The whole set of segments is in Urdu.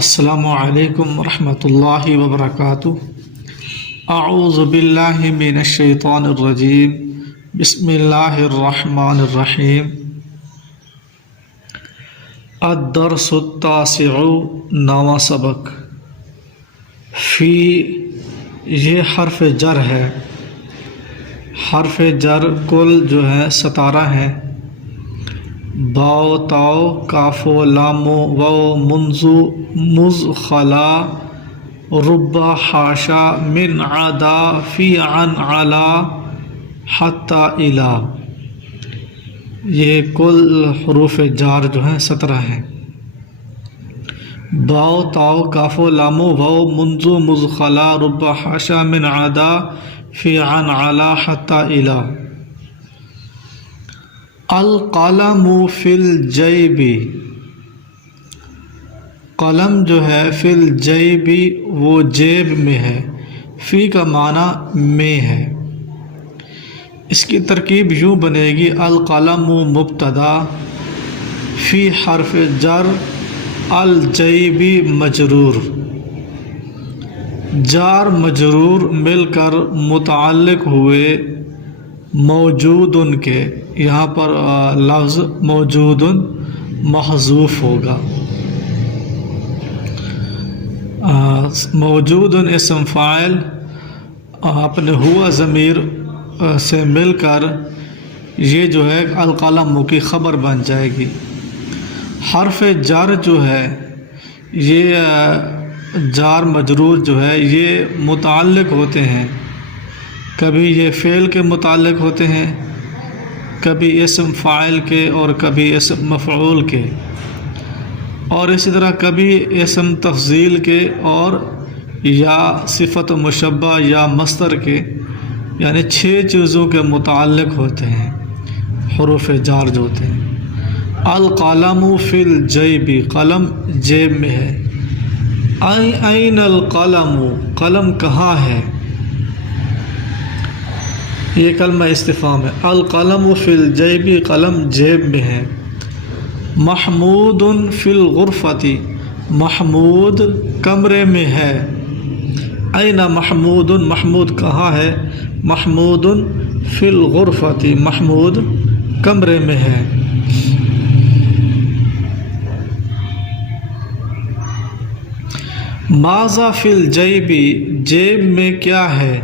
السلام علیکم ورحمۃ اللہ وبرکاتہ۔ اعوذ باللہ من الشیطان الرجیم، بسم اللہ الرحمن الرحیم۔ الدرس التاسع، نواں سبق۔ فی، یہ حرف جر ہے۔ حرف جر کل جو ہے 17 ہیں۔ باؤ تاؤ کاف و لام و واو منزو مز خلا ربا حاشا من عدا فی عن علا حتی الا، یہ کل حروف جار جو ہیں 17 ہیں۔ باؤ تاؤ کاف و لام و واو منزو مز خلا ربا حاشا من عدا فی عن علا حتی الا۔ القلم فی الجیب، قلم جو ہے فی الجیب وہ جیب میں ہے، فی کا معنی میں ہے۔ اس کی ترکیب یوں بنے گی: القلم مبتدا، فی حرف جر، الجیب مجرور، جار مجرور مل کر متعلق ہوئے موجود کے، یہاں پر لفظ موجود محذوف ہوگا۔ موجود اسم فاعل اپنے ہوا ضمیر سے مل کر یہ جو ہے القلم کی خبر بن جائے گی۔ حرف جار جو ہے یہ جار مجرور جو ہے یہ متعلق ہوتے ہیں، کبھی یہ فعل کے متعلق ہوتے ہیں، کبھی اسم فاعل کے اور کبھی اسم مفعول کے، اور اسی طرح کبھی اسم تفضیل کے اور یا صفت مشبہ یا مصدر کے، یعنی 6 چیزوں کے متعلق ہوتے ہیں حروف جار جو ہوتے ہیں۔ القلم فی الجیب، قلم جیب میں ہے۔ این القلم، قلم کہاں ہے؟ یہ کلمہ استفہام ہے۔ القلم فی الجیب، قلم جیب میں ہے۔ محمود فی الغرفۃ، محمود کمرے میں ہے۔ این محمود، محمود کہاں ہے؟ محمود فی الغرفۃ، محمود کمرے میں ہے۔ ماذا فی الجیب، جیب میں کیا ہے؟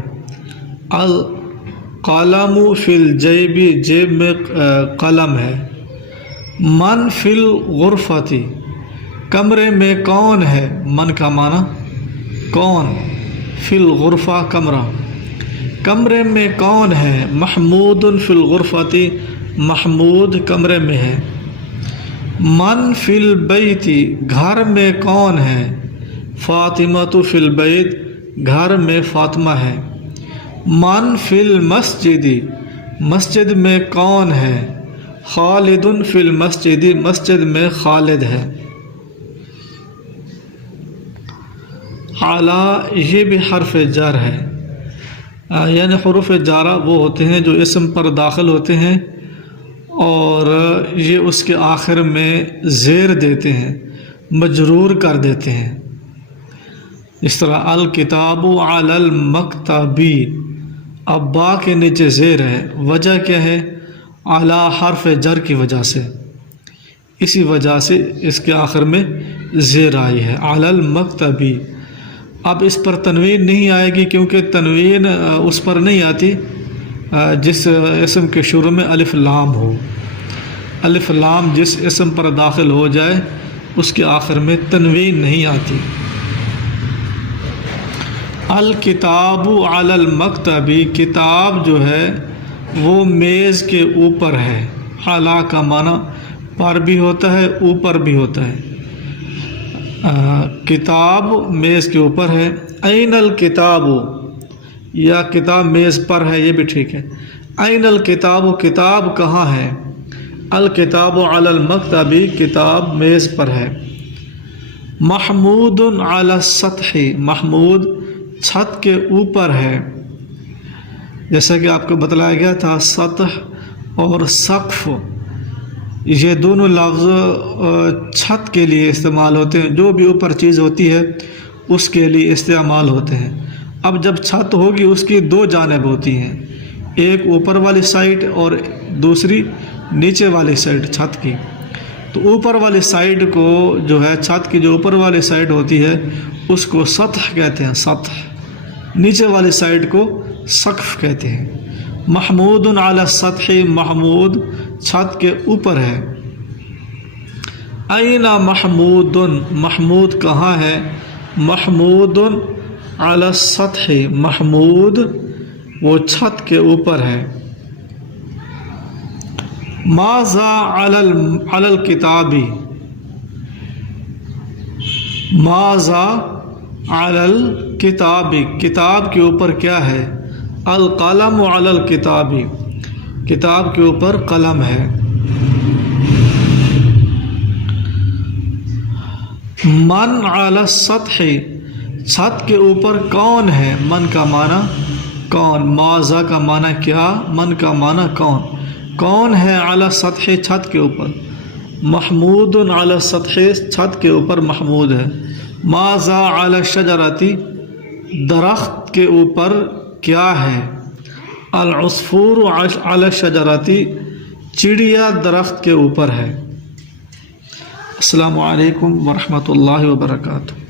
القلم فی الجیب، جیب میں قلم ہے۔ من فی الغرفۃ، کمرے میں کون ہے؟ من کا معنی کون، فی الغرفہ کمرہ، کمرے میں کون ہے؟ محمود فی الغرفۃ، محمود کمرے میں ہے۔ من فی البیت، گھر میں کون ہے؟ فاطمہ فی البیت، گھر میں فاطمہ ہے۔ من فی المسجد، مسجد میں کون ہے؟ خالد فی المسجد، مسجد میں خالد ہے۔ علی، یہ بھی حرف جر ہے، یعنی حروف جارہ وہ ہوتے ہیں جو اسم پر داخل ہوتے ہیں اور یہ اس کے آخر میں زیر دیتے ہیں، مجرور کر دیتے ہیں۔ اس طرح الکتاب علی المکتبی، اب با کے نیچے زیر ہے، وجہ کیا ہے؟ اعلی حرف جر کی وجہ سے، اسی وجہ سے اس کے آخر میں زیر آئی ہے، علی المکتبی۔ اب اس پر تنوین نہیں آئے گی کیونکہ تنوین اس پر نہیں آتی جس اسم کے شروع میں الف لام ہو۔ الف لام جس اسم پر داخل ہو جائے اس کے آخر میں تنوین نہیں آتی۔ الکتاب علی المکتبی، کتاب جو ہے وہ میز کے اوپر ہے۔ اعلیٰ کا معنی پر بھی ہوتا ہے، اوپر بھی ہوتا ہے۔ کتاب میز کے اوپر ہے۔ این الکتاب، یا کتاب میز پر ہے، یہ بھی ٹھیک ہے۔ این الکتاب، کتاب کہاں ہے؟ الکتاب علی المکتبی، کتاب میز پر ہے۔ محمود علی السطح، محمود چھت کے اوپر ہے۔ جیسا کہ آپ کو بتلایا گیا تھا، سطح اور سقف یہ دونوں لفظ چھت کے لیے استعمال ہوتے ہیں، جو بھی اوپر چیز ہوتی ہے اس کے لیے استعمال ہوتے ہیں۔ اب جب چھت ہوگی اس کی دو جانب ہوتی ہیں، ایک اوپر والی سائڈ اور دوسری نیچے والی سائڈ چھت کی۔ تو اوپر والی سائڈ کو جو ہے، چھت کی جو اوپر والی سائڈ ہوتی ہے اس کو سطح کہتے ہیں، سطح۔ نیچے والی سائڈ کو سقف کہتے ہیں۔ محمود علی السطح، محمود چھت کے اوپر ہے۔ این محمود، محمود کہاں ہے؟ محمود علی السطح، محمود وہ چھت کے اوپر ہے۔ ماذا علی الکتاب، ماذا علی الکتاب، کتاب کے اوپر کیا ہے؟ القلم علی الکتاب، کتاب کے اوپر قلم ہے۔ من علی السطح، چھت کے اوپر کون ہے؟ من کا معنی کون، ماذا کا معنی کیا، من کا معنی کون، کون ہے علی السطح چھت کے اوپر؟ محمود علی السطح، چھت کے اوپر محمود ہے۔ ماذا علی الشجرۃ، درخت کے اوپر کیا ہے؟ العصفور علی الشجرۃ، چڑیا درخت کے اوپر ہے۔ السلام علیکم ورحمۃ اللہ وبرکاتہ۔